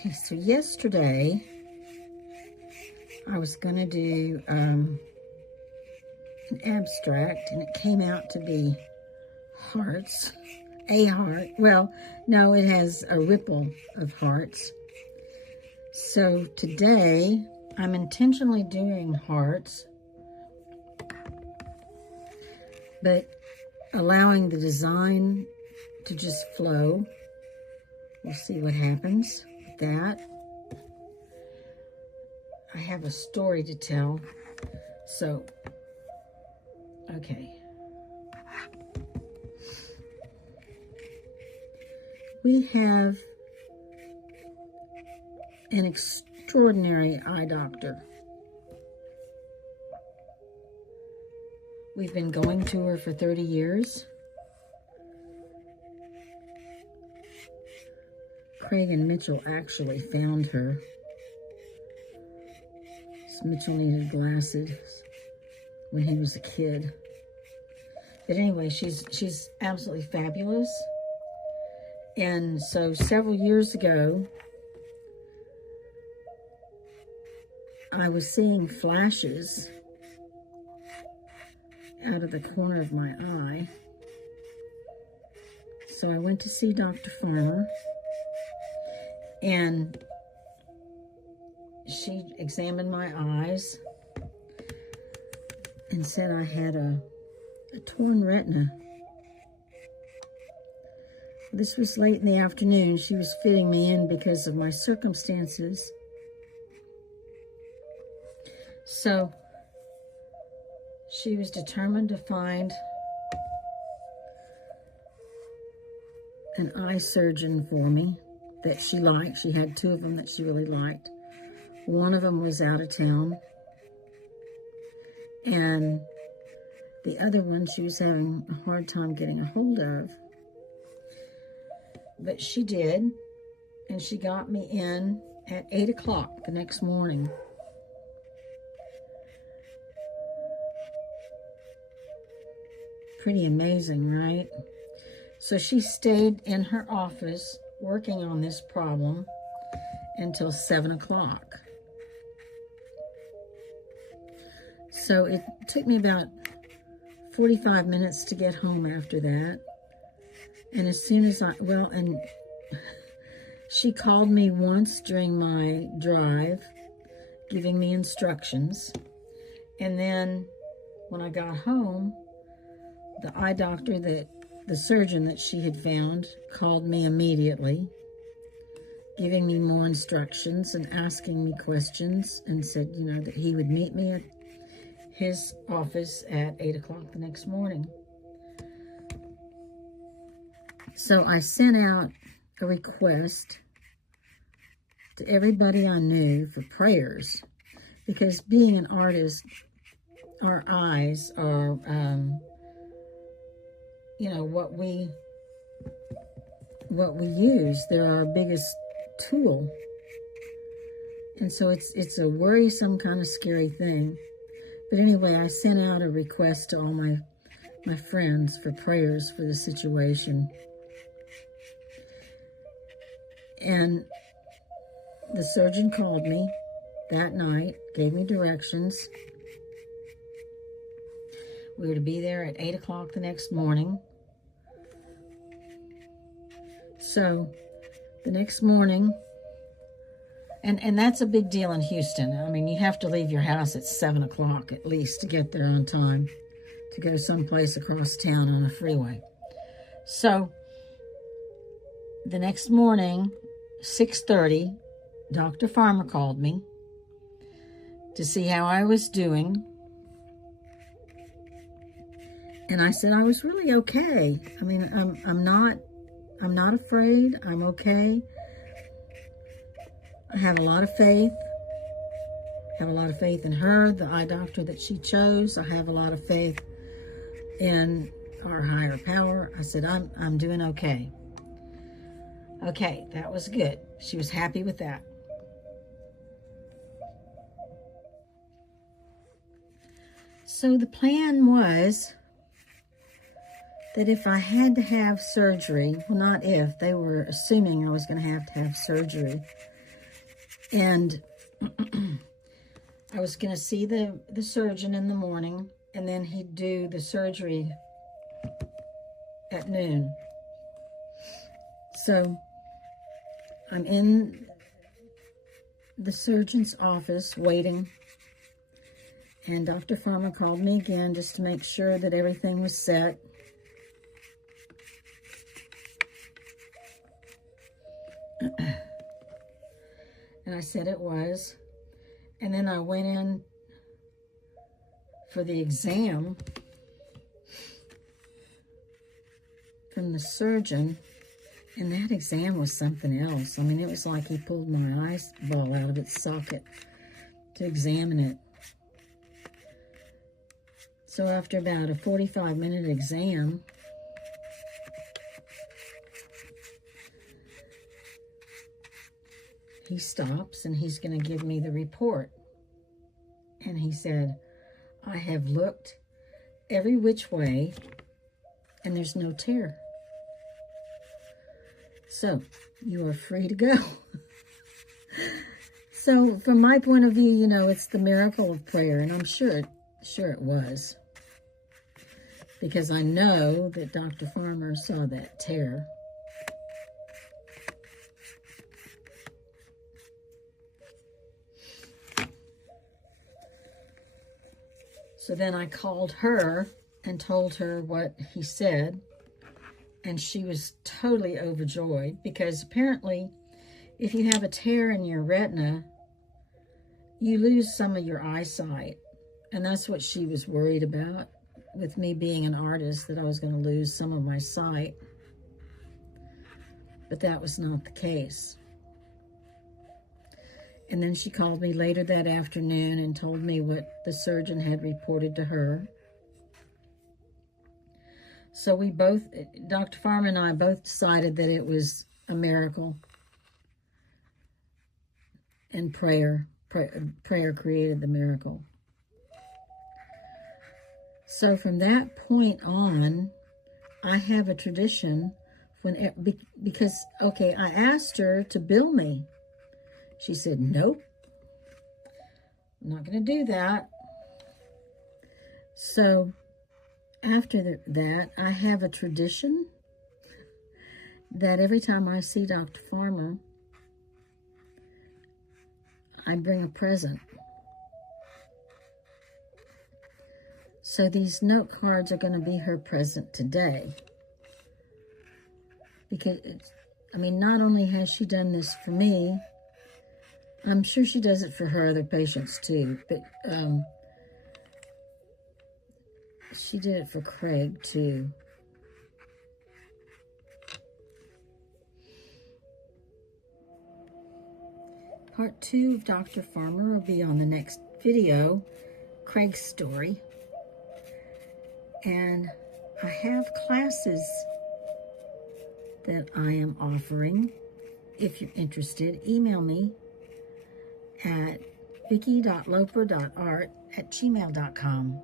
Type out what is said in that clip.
Okay, so yesterday I was going to do an abstract, and it came out to be hearts. A heart. Well, no, it has a ripple of hearts. So today I'm intentionally doing hearts, but allowing the design to just flow. We'll see what happens with that. I have a story to tell. So, okay. We have an extraordinary eye doctor. We've been going to her for 30 years. Craig and Mitchell actually found her. Mitchell needed glasses when he was a kid. But anyway, she's absolutely fabulous. And so several years ago, I was seeing flashes out of the corner of my eye. So I went to see Dr. Farmer, and she examined my eyes and said I had a torn retina. This was late in the afternoon. She was fitting me in because of my circumstances. So she was determined to find an eye surgeon for me that she liked. She had two of them that she really liked. One of them was out of town, and the other one she was having a hard time getting a hold of. But she did, and she got me in at 8 o'clock the next morning. Pretty amazing, right? So she stayed in her office working on this problem until 7 o'clock. So it took me about 45 minutes to get home after that. And as soon as and she called me once during my drive, giving me instructions. And then when I got home, the eye doctor, the surgeon that she had found, called me immediately, giving me more instructions and asking me questions, and said, that he would meet me at his office at 8 o'clock the next morning. So I sent out a request to everybody I knew for prayers, because being an artist, our eyes are, what we use. They're our biggest tool. And so it's a worrisome, kind of scary thing. But anyway, I sent out a request to all my friends for prayers for the situation. And the surgeon called me that night, gave me directions. We were to be there at 8 o'clock the next morning. So the next morning, and that's a big deal in Houston. I mean, you have to leave your house at 7 o'clock at least to get there on time to go someplace across town on a freeway. So the next morning, 6:30, Dr. Farmer called me to see how I was doing. And I said I was really okay. I mean, I'm not afraid. I'm okay. I have a lot of faith. I have a lot of faith in her, the eye doctor that she chose. I have a lot of faith in our higher power. I said, I'm doing okay. Okay, that was good. She was happy with that. So the plan was that if I had to have surgery, well, not if, they were assuming I was going to have surgery And I was going to see the surgeon in the morning, and then he'd do the surgery at noon. So I'm in the surgeon's office waiting, and Dr. Farmer called me again just to make sure that everything was set. And I said it was. And then I went in for the exam from the surgeon, and that exam was something else. I mean, it was like he pulled my eyeball out of its socket to examine it. So after about a 45-minute exam, he stops and he's going to give me the report. And he said, I have looked every which way and there's no tear. So you are free to go. So from my point of view, you know, it's the miracle of prayer, and I'm sure it was. Because I know that Dr. Farmer saw that tear. So then I called her and told her what he said, and she was totally overjoyed, because apparently if you have a tear in your retina, you lose some of your eyesight, and that's what she was worried about with me being an artist, that I was going to lose some of my sight. But that was not the case. And then she called me later that afternoon and told me what the surgeon had reported to her. So we both, Dr. Farmer and I both decided that it was a miracle. And prayer created the miracle. So from that point on, I have a tradition because, okay, I asked her to bill me. She said, nope, I'm not going to do that. So after that, I have a tradition that every time I see Dr. Farmer, I bring a present. So these note cards are going to be her present today. Because, I mean, not only has she done this for me, I'm sure she does it for her other patients too, but she did it for Craig too. Part 2 of Dr. Farmer will be on the next video, Craig's story. And I have classes that I am offering. If you're interested, email me at vicky.loper.art@gmail.com.